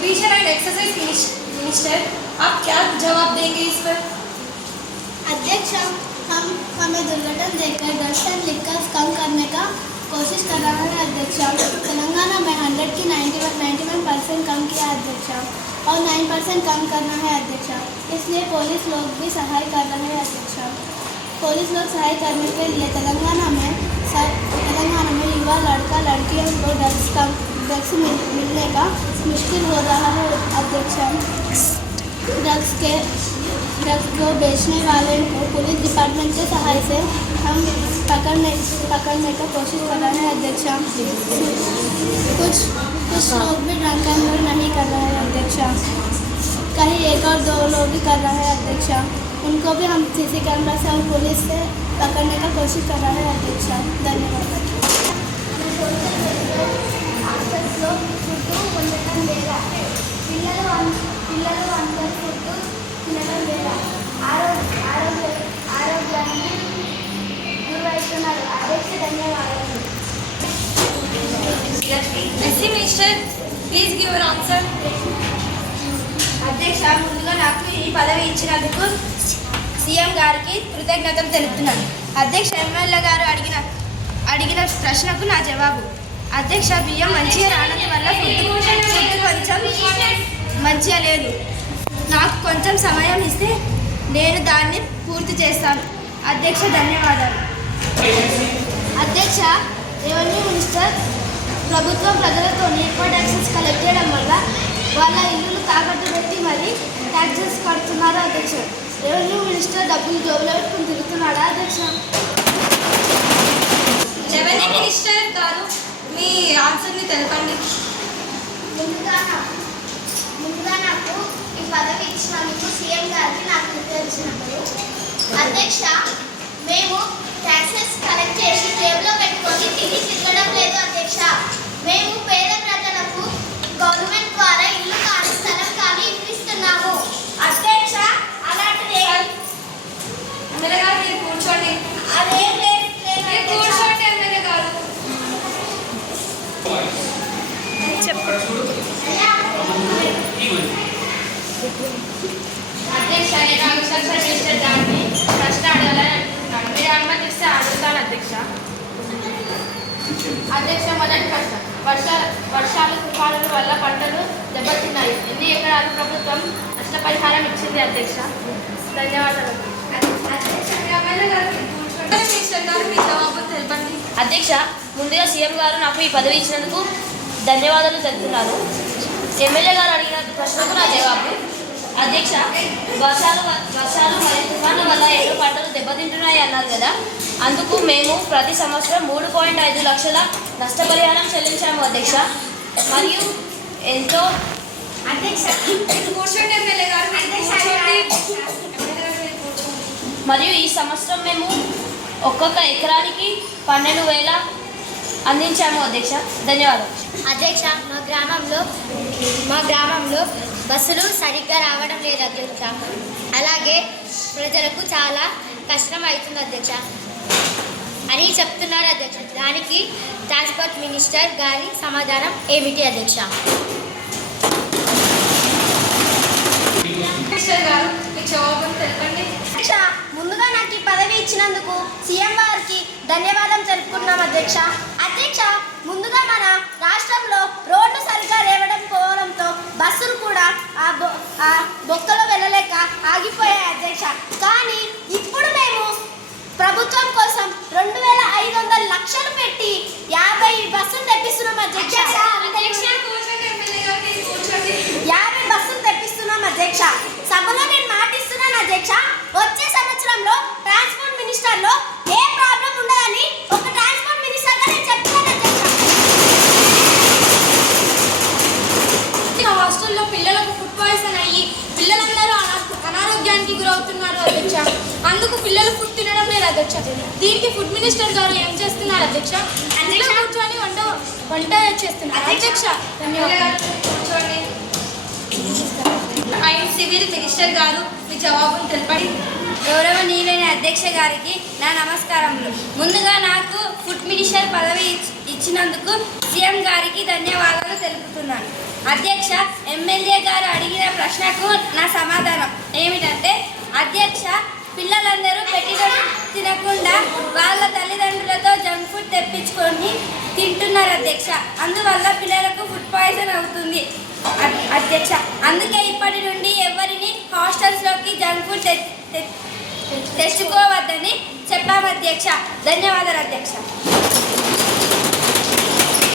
Nutrition and exercise minister, आप क्या जवाब देंगे इस पर? अध्यक्ष, हमें दुर्घटना देखकर ड्रग्स एंड लिकर कम करने का कोशिश कर रहा है अध्यक्ष। तेलंगाना में 100 की 91% कम किया अध्यक्ष और 9% कम करना है अध्यक्ष। इसलिए पुलिस लोग भी सहाय कर रहे हैं अध्यक्ष। पुलिस लोग सहाय करने के लिए तेलंगाना में युवा लड़का लड़कियों को ड्रग्स मिलने का मुश्किल हो रहा है अध्यक्ष। ड्रग्स को बेचने वाले को पुलिस डिपार्टमेंट के सहाय से हम पकड़ने का कोशिश कर रहे हैं अध्यक्ष। कुछ लोग भी ड्रंक एंड ड्राइव नहीं कर रहे हैं अध्यक्ष, कहीं 1 और 2 लोग भी कर रहे हैं अध्यक्ष। उनको भी हम सीसी कैमरा से और पुलिस से पकड़ने का कोशिश कर रहे हैं अध्यक्ष। धन्यवाद। SC Minister, please give your answer. అధ్యక్ష, ముందుగా నాకు ఈ పదవి ఇచ్చినందుకు సీఎం గారికి కృతజ్ఞతలు తెలుపుతున్నాను. అధ్యక్ష, ఎమ్మెల్యే గారు అడిగిన ప్రశ్నకు నా జవాబు. అధ్యక్ష, బియ్యం మంచిగా రానందు వల్ల ఫుడ్ కొంచెం మంచిగా లేదు. నాకు కొంచెం సమయం ఇస్తే నేను దాన్ని పూర్తి చేస్తాను. అధ్యక్ష, ధన్యవాదాలు. అధ్యక్ష, రెవెన్యూ మినిస్టర్ ప్రభుత్వం ప్రజలతో ఎక్కువ ట్యాక్సెస్ కలెక్ట్ చేయడం వల్ల వాళ్ళ ఇల్లులు తాకట్టు పెట్టి మరి ట్యాక్సెస్ కడుతున్నారు అధ్యక్ష. రెవెన్యూ మినిస్టర్ డబ్బులు జోబులో పెట్టుకుని తిరుగుతున్నాడా అధ్యక్ష? రెవెన్యూ మినిస్టర్ గారు మీ ఆన్సర్ని తెలపండి. ముందుగా నాకు ఈ పదవి ఇచ్చినందుకు సీఎం గారికి నాకు తెలిసినప్పుడు అధ్యక్ష, మేము ట్యాక్సెస్ కలెక్ట్ చేసి జేబులో పెట్టుకొని తిరగడం లేదు అధ్యక్ష. మేము పేద ప్రజలకు గవర్నమెంట్ ద్వారా ఇల్లు కానీ స్థలం కానీ ఇప్పిస్తున్నాము అధ్యక్ష. అలాంటిది ఎమ్మెల్యే గారు మీరు కూర్చోండి. అదేం లేదు కూర్చోండి ఎమ్మెల్యే గారు. అధ్యక్ష, నేను అగ్రికల్చర్ మినిస్టర్ గారిని ప్రశ్న అడగాలని అనుకుంటున్నాను. మీరు అనుమతిస్తే అడుగుతాను అధ్యక్ష. అధ్యక్ష, మొదటి ప్రశ్న. వర్షాలు తుఫానుల వల్ల పంటలు దెబ్బతిన్నాయి. ఎన్ని ఎకరాలు ప్రభుత్వం నష్టపరిహారం ఇచ్చింది అధ్యక్ష? ధన్యవాదాలు. అధ్యక్ష, ముందుగా సీఎం గారు నాకు ఈ పదవి ఇచ్చినందుకు ధన్యవాదాలు తెలుపుతున్నాను. ఎమ్మెల్యే గారు అడిగిన ప్రశ్నకు నా జవాబు. అధ్యక్ష, వర్షాలు మరియు తుఫాను వల్ల ఎన్నో పంటలు దెబ్బతింటున్నాయి అన్నారు కదా, అందుకు మేము ప్రతి సంవత్సరం 3.5 లక్షల నష్టపరిహారం చెల్లించాము అధ్యక్ష. మరియు ఎంతో మరియు ఈ సంవత్సరం మేము ఒక్కొక్క ఎకరానికి 12,000 అందించాము అధ్యక్ష. ధన్యవాదాలు. అధ్యక్ష, మా గ్రామంలో బస్సులు సరిగ్గా రావడం లేదు అధ్యక్ష. అలాగే ప్రజలకు చాలా కష్టం అవుతుంది అధ్యక్ష అని చెప్తున్నారు అధ్యక్ష. దానికి ట్రాన్స్పోర్ట్ మినిస్టర్ గారి సమాధానం ఏమిటి అధ్యక్ష? అధ్యక్ష, ముందుగా నాకు ఈ పదవి ఇచ్చినందుకు సీఎం గారికి ధన్యవాదం తెలుపుకున్నాం అధ్యక్ష. అధ్యక్ష, ముందుగా మన రాష్ట్రంలో రోడ్లు సరిగ్గా పోవడంతో బస్సులు కూడా ఆ బొక్కలో వెళ్ళలేక ఆగిపోయాయి అధ్యక్ష. కానీ ఇప్పుడు మేము ప్రభుత్వం కోసం 2,500 లక్షలు పెట్టి 50 బస్సులు తెప్పిస్తున్నాం అధ్యక్ష. 50 బస్సులు తెప్పిస్తున్నాం అధ్యక్ష. సభలో నేను మాటిస్తున్నాను అధ్యక్ష, వచ్చే సంవత్సరంలో ట్రాన్స్పోర్ట్ మినిస్టర్లో ఏ ప్రాబ్లం ఉండదని ఒక ట్రాన్స్పోర్ట్ మినిస్టర్గా నేను చెప్తున్నాను అధ్యక్ష. హాస్టల్లో పిల్లలకు ఫుడ్ పాయిజన్ అయ్యి పిల్లలందరూ అనారోగ్యానికి గురవుతున్నారు అధ్యక్ష. అందుకు పిల్లలు ఫుడ్ తినడం లేదు అధ్యక్ష. దీనికి ఫుడ్ మినిస్టర్ గారు ఏం చేస్తున్నారు అధ్యక్ష? అందులో కూర్చొని వంట చేస్తున్నారు అధ్యక్ష. ధన్యవాదాలు. సివిల్ మినిస్టర్ గారు మీ జవాబును తెలపండి. గౌరవనీయులైన అధ్యక్ష గారికి నా నమస్కారములు. ముందుగా నాకు ఫుడ్ మినిస్టర్ పదవి ఇచ్చినందుకు సీఎం గారికి ధన్యవాదాలు తెలుపుతున్నాను. అధ్యక్ష, ఎమ్మెల్యే గారు అడిగిన ప్రశ్నకు నా సమాధానం ఏమిటంటే, అధ్యక్ష, పిల్లలందరూ పెట్టినట్టు తినకుండా వాళ్ళ తల్లిదండ్రులతో జంక్ ఫుడ్ తెప్పించుకొని తింటున్నారు అధ్యక్ష. అందువల్ల పిల్లలకు ఫుడ్ పాయిజన్ అవుతుంది అధ్యక్ష. అందుకే ఇప్పటి నుండి ఎవరిని హాస్టల్స్లోకి జంక్ ఫుడ్ తెచ్చుకోవద్దని చెప్పాము అధ్యక్ష. ధన్యవాదాలు అధ్యక్ష.